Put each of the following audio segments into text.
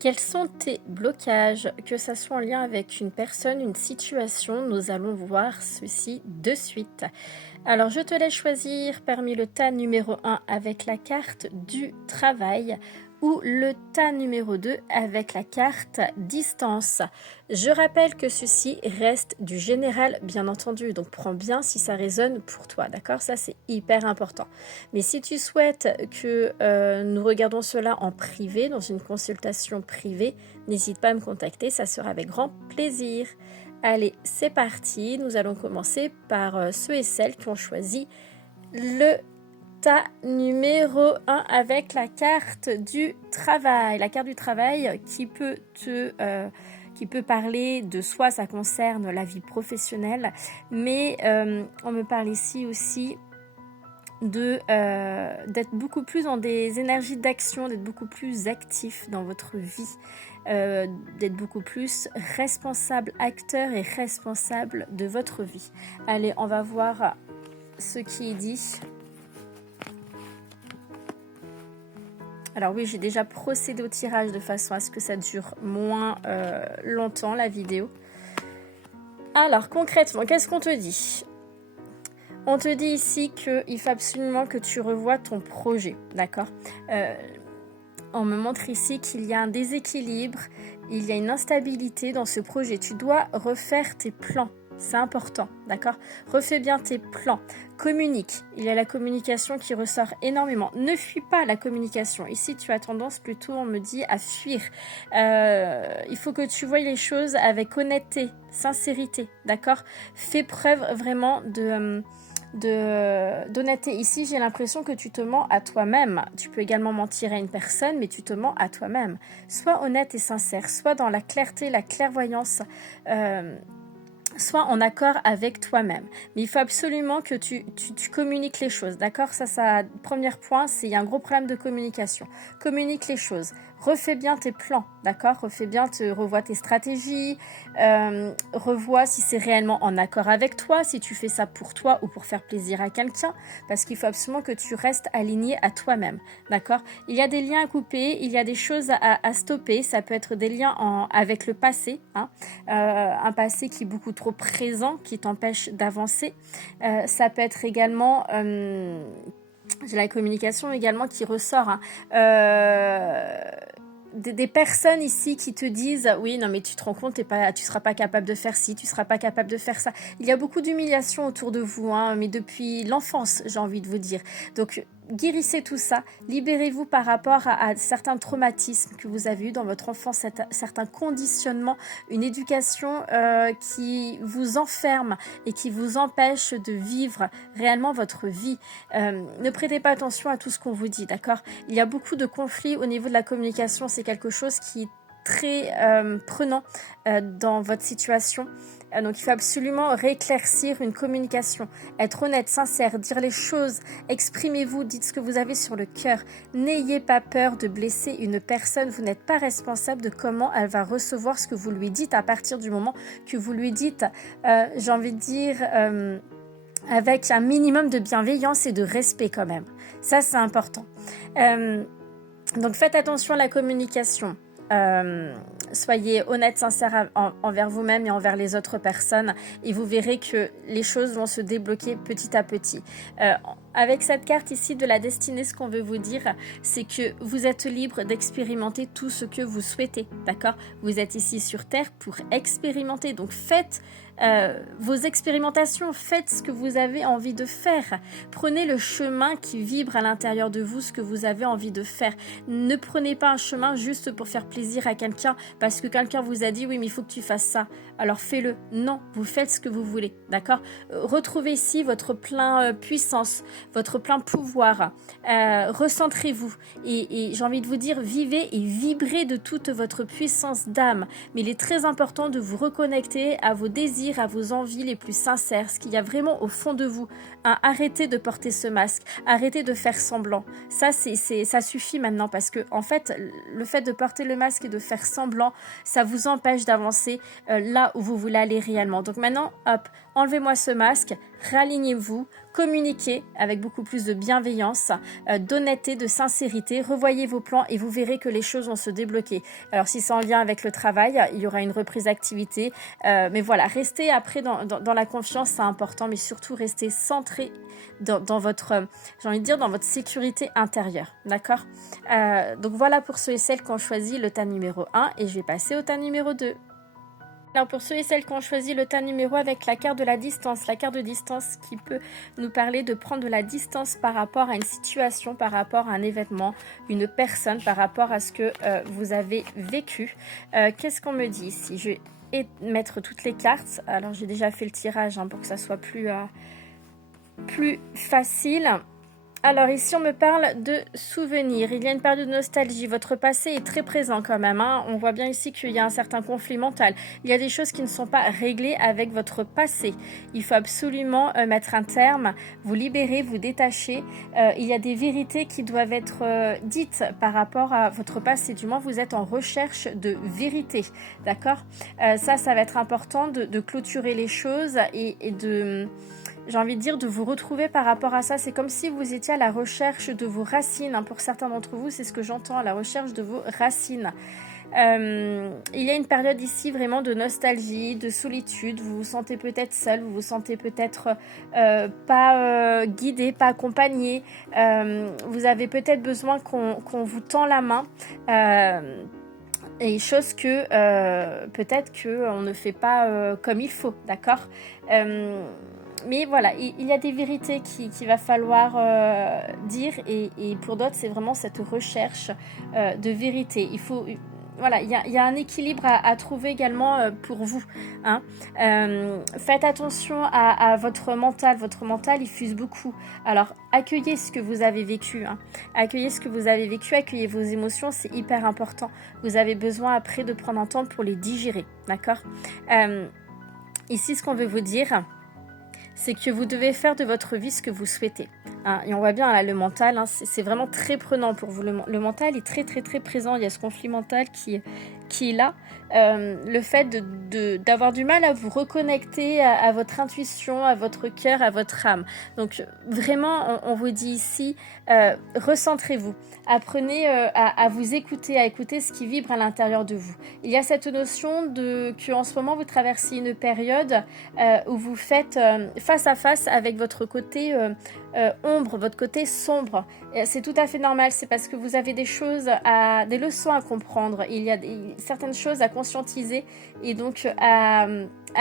Quels sont tes blocages, que ça soit en lien avec une personne, une situation? Nous allons voir ceci de suite. Alors, je te laisse choisir parmi le tas numéro 1 avec la carte du travail ou le tas numéro 2 avec la carte distance. Je rappelle que ceci reste du général, bien entendu, donc prends bien si ça résonne pour toi, d'accord? Ça, c'est hyper important. Mais si tu souhaites que nous regardons cela en privé, dans une consultation privée, n'hésite pas à me contacter, ça sera avec grand plaisir. Allez, c'est parti. Nous allons commencer par ceux et celles qui ont choisi le tas numéro 1 avec la carte du travail. La carte du travail qui peut parler de soi, ça concerne la vie professionnelle, mais on me parle ici aussi d'être beaucoup plus dans des énergies d'action, d'être beaucoup plus actif dans votre vie, d'être beaucoup plus responsable, acteur et responsable de votre vie. Allez, on va voir ce qui est dit. Alors oui, j'ai déjà procédé au tirage de façon à ce que ça dure moins longtemps la vidéo. Alors concrètement, qu'est-ce qu'on te dit ? On te dit ici qu'il faut absolument que tu revoies ton projet, d'accord ? On me montre ici qu'il y a un déséquilibre, il y a une instabilité dans ce projet. Tu dois refaire tes plans, c'est important, d'accord ? Refais bien tes plans, communique. Il y a la communication qui ressort énormément. Ne fuis pas la communication. Ici, tu as tendance plutôt, on me dit, à fuir. Il faut que tu voies les choses avec honnêteté, sincérité, d'accord ? Fais preuve vraiment d'honnêteté. Ici, j'ai l'impression que tu te mens à toi-même. Tu peux également mentir à une personne, mais tu te mens à toi-même. Sois honnête et sincère, sois dans la clarté, la clairvoyance, sois en accord avec toi-même. Mais il faut absolument que tu communiques les choses, d'accord ? Ça, premier point, c'est il y a un gros problème de communication. Communique les choses. Refais bien tes plans, d'accord ? Revois tes stratégies, revois si c'est réellement en accord avec toi, si tu fais ça pour toi ou pour faire plaisir à quelqu'un, parce qu'il faut absolument que tu restes aligné à toi-même, d'accord ? Il y a des liens à couper, il y a des choses à stopper, ça peut être des liens avec le passé, hein, un passé qui est beaucoup trop présent, qui t'empêche d'avancer. Ça peut être également... j'ai la communication également qui ressort, hein. Des personnes ici qui te disent oui non mais tu te rends compte tu seras pas capable de faire ci, tu seras pas capable de faire ça. Il y a beaucoup d'humiliation autour de vous, hein, mais depuis l'enfance, j'ai envie de vous dire. Donc guérissez tout ça, libérez-vous par rapport à certains traumatismes que vous avez eu dans votre enfance, certains conditionnements, une éducation qui vous enferme et qui vous empêche de vivre réellement votre vie. Ne prêtez pas attention à tout ce qu'on vous dit, d'accord ? Il y a beaucoup de conflits au niveau de la communication, c'est quelque chose qui est très prenant dans votre situation. Donc il faut absolument rééclaircir une communication, être honnête, sincère, dire les choses, exprimez-vous, dites ce que vous avez sur le cœur. N'ayez pas peur de blesser une personne, vous n'êtes pas responsable de comment elle va recevoir ce que vous lui dites à partir du moment que vous lui dites, j'ai envie de dire, avec un minimum de bienveillance et de respect quand même. Ça c'est important. Donc faites attention à la communication. Soyez honnête, sincère envers vous-même et envers les autres personnes et vous verrez que les choses vont se débloquer petit à petit. Avec cette carte ici de la destinée, ce qu'on veut vous dire, c'est que vous êtes libre d'expérimenter tout ce que vous souhaitez, d'accord ? Vous êtes ici sur Terre pour expérimenter, donc faites vos expérimentations, faites ce que vous avez envie de faire. Prenez le chemin qui vibre à l'intérieur de vous, ce que vous avez envie de faire. Ne prenez pas un chemin juste pour faire plaisir à quelqu'un parce que quelqu'un vous a dit oui mais il faut que tu fasses ça. Alors fais-le. Non, vous faites ce que vous voulez, d'accord ? Retrouvez ici votre plein puissance, votre plein pouvoir. Recentrez-vous et j'ai envie de vous dire vivez et vibrez de toute votre puissance d'âme. Mais il est très important de vous reconnecter à vos désirs, à vos envies les plus sincères, ce qu'il y a vraiment au fond de vous. Hein, arrêtez de porter ce masque, arrêtez de faire semblant. Ça suffit maintenant parce que en fait, le fait de porter le masque et de faire semblant, ça vous empêche d'avancer là où vous voulez aller réellement. Donc maintenant, hop, enlevez-moi ce masque, ralignez-vous, communiquez avec beaucoup plus de bienveillance, d'honnêteté, de sincérité, revoyez vos plans et vous verrez que les choses vont se débloquer. Alors si c'est en lien avec le travail, il y aura une reprise d'activité, mais voilà, restez après dans la confiance, c'est important, mais surtout restez centré dans votre, j'ai envie de dire, dans votre sécurité intérieure, d'accord. Donc voilà pour ceux et celles qui ont choisi le tas numéro 1 et je vais passer au tas numéro 2. Alors pour ceux et celles qui ont choisi le tas numéro avec la carte de la distance qui peut nous parler de prendre de la distance par rapport à une situation, par rapport à un événement, une personne, par rapport à ce que vous avez vécu. Qu'est-ce qu'on me dit ici? Je vais mettre toutes les cartes. Alors j'ai déjà fait le tirage pour que ça soit plus facile. Alors ici on me parle de souvenirs, il y a une période de nostalgie, votre passé est très présent quand même, on voit bien ici qu'il y a un certain conflit mental, il y a des choses qui ne sont pas réglées avec votre passé, il faut absolument mettre un terme, vous libérer, vous détacher, il y a des vérités qui doivent être dites par rapport à votre passé, du moins vous êtes en recherche de vérité, d'accord. Ça va être important de clôturer les choses et de... J'ai envie de dire de vous retrouver par rapport à ça. C'est comme si vous étiez à la recherche de vos racines. Pour certains d'entre vous, c'est ce que j'entends, à la recherche de vos racines. Il y a une période ici vraiment de nostalgie, de solitude. Vous vous sentez peut-être seul, vous vous sentez peut-être pas guidé, pas accompagné. Vous avez peut-être besoin qu'on vous tend la main. Et chose que peut-être qu'on ne fait pas comme il faut, d'accord. Mais voilà, il y a des vérités qu'il va falloir dire et pour d'autres, c'est vraiment cette recherche de vérité. Il faut... Voilà, il y a un équilibre à trouver également pour vous. Faites attention à votre mental. Votre mental, il fuse beaucoup. Alors, accueillez ce que vous avez vécu. Accueillez ce que vous avez vécu, accueillez vos émotions, c'est hyper important. Vous avez besoin après de prendre un temps pour les digérer, d'accord. Ici, ce qu'on veut vous dire... c'est que vous devez faire de votre vie ce que vous souhaitez. Et on voit bien là, le mental, c'est vraiment très prenant pour vous. Le mental est très très très présent, il y a ce conflit mental qui est là. Le fait d'avoir du mal à vous reconnecter à votre intuition, à votre cœur, à votre âme. Donc vraiment, on vous dit ici, recentrez-vous. Apprenez à vous écouter, à écouter ce qui vibre à l'intérieur de vous. Il y a cette notion qu'en ce moment, vous traversez une période où vous faites face à face avec votre côté ombre, votre côté sombre. C'est tout à fait normal, c'est parce que vous avez des leçons à comprendre. Il y a certaines choses à conscientiser et donc à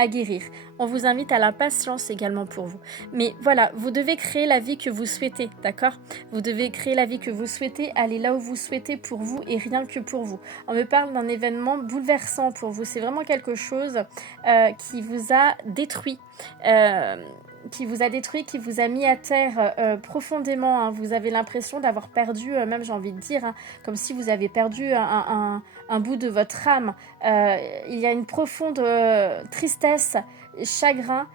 guérir. On vous invite à la patience également pour vous. Mais voilà, vous devez créer la vie que vous souhaitez, d'accord? Vous devez créer la vie que vous souhaitez, aller là où vous souhaitez pour vous et rien que pour vous. On me parle d'un événement bouleversant pour vous. C'est vraiment quelque chose qui vous a détruit. Qui vous a mis à terre profondément. Vous avez l'impression d'avoir perdu, même j'ai envie de dire, comme si vous avez perdu un bout de votre âme. Il y a une profonde tristesse, chagrin,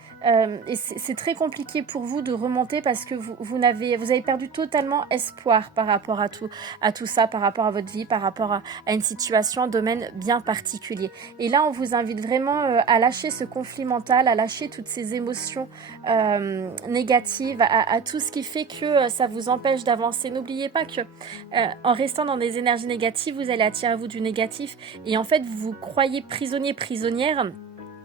et c'est très compliqué pour vous de remonter parce que vous avez perdu totalement espoir par rapport à tout ça, par rapport à votre vie, par rapport à une situation, un domaine bien particulier. Et là, on vous invite vraiment à lâcher ce conflit mental, à lâcher toutes ces émotions négatives, à tout ce qui fait que ça vous empêche d'avancer. N'oubliez pas que en restant dans des énergies négatives, vous allez attirer à vous du négatif et en fait, vous vous croyez prisonnier, prisonnière.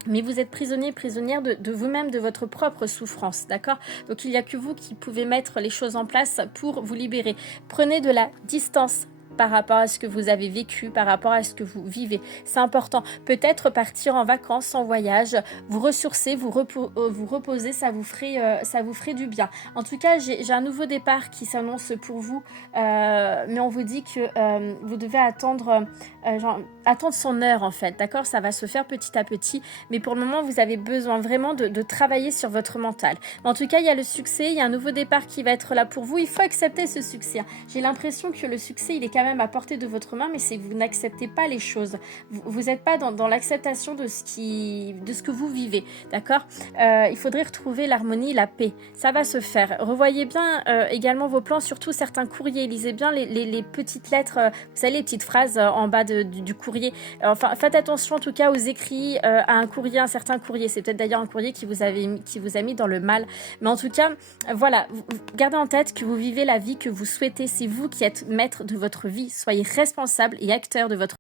Mais vous êtes prisonnière de vous-même, de votre propre souffrance, d'accord? Donc il n'y a que vous qui pouvez mettre les choses en place pour vous libérer. Prenez de la distance par rapport à ce que vous avez vécu, par rapport à ce que vous vivez. C'est important. Peut-être partir en vacances, en voyage, vous ressourcer, vous reposer, ça vous ferait du bien. En tout cas, j'ai un nouveau départ qui s'annonce pour vous, mais on vous dit que vous devez attendre son heure en fait, d'accord? Ça va se faire petit à petit, mais pour le moment, vous avez besoin vraiment de travailler sur votre mental. Mais en tout cas, il y a le succès, il y a un nouveau départ qui va être là pour vous. Il faut accepter ce succès. J'ai l'impression que le succès, il est quand même même à portée de votre main, mais c'est que vous n'acceptez pas les choses. Vous n'êtes pas dans l'acceptation de ce que vous vivez, d'accord? Il faudrait retrouver l'harmonie, la paix. Ça va se faire. Revoyez bien également vos plans, surtout certains courriers. Lisez bien les petites lettres, vous savez, les petites phrases en bas du courrier. Enfin, faites attention en tout cas aux écrits, à un courrier, un certain courrier. C'est peut-être d'ailleurs un courrier qui vous a mis dans le mal. Mais en tout cas, voilà, gardez en tête que vous vivez la vie que vous souhaitez. C'est vous qui êtes maître de votre vie. Soyez responsable et acteur de votre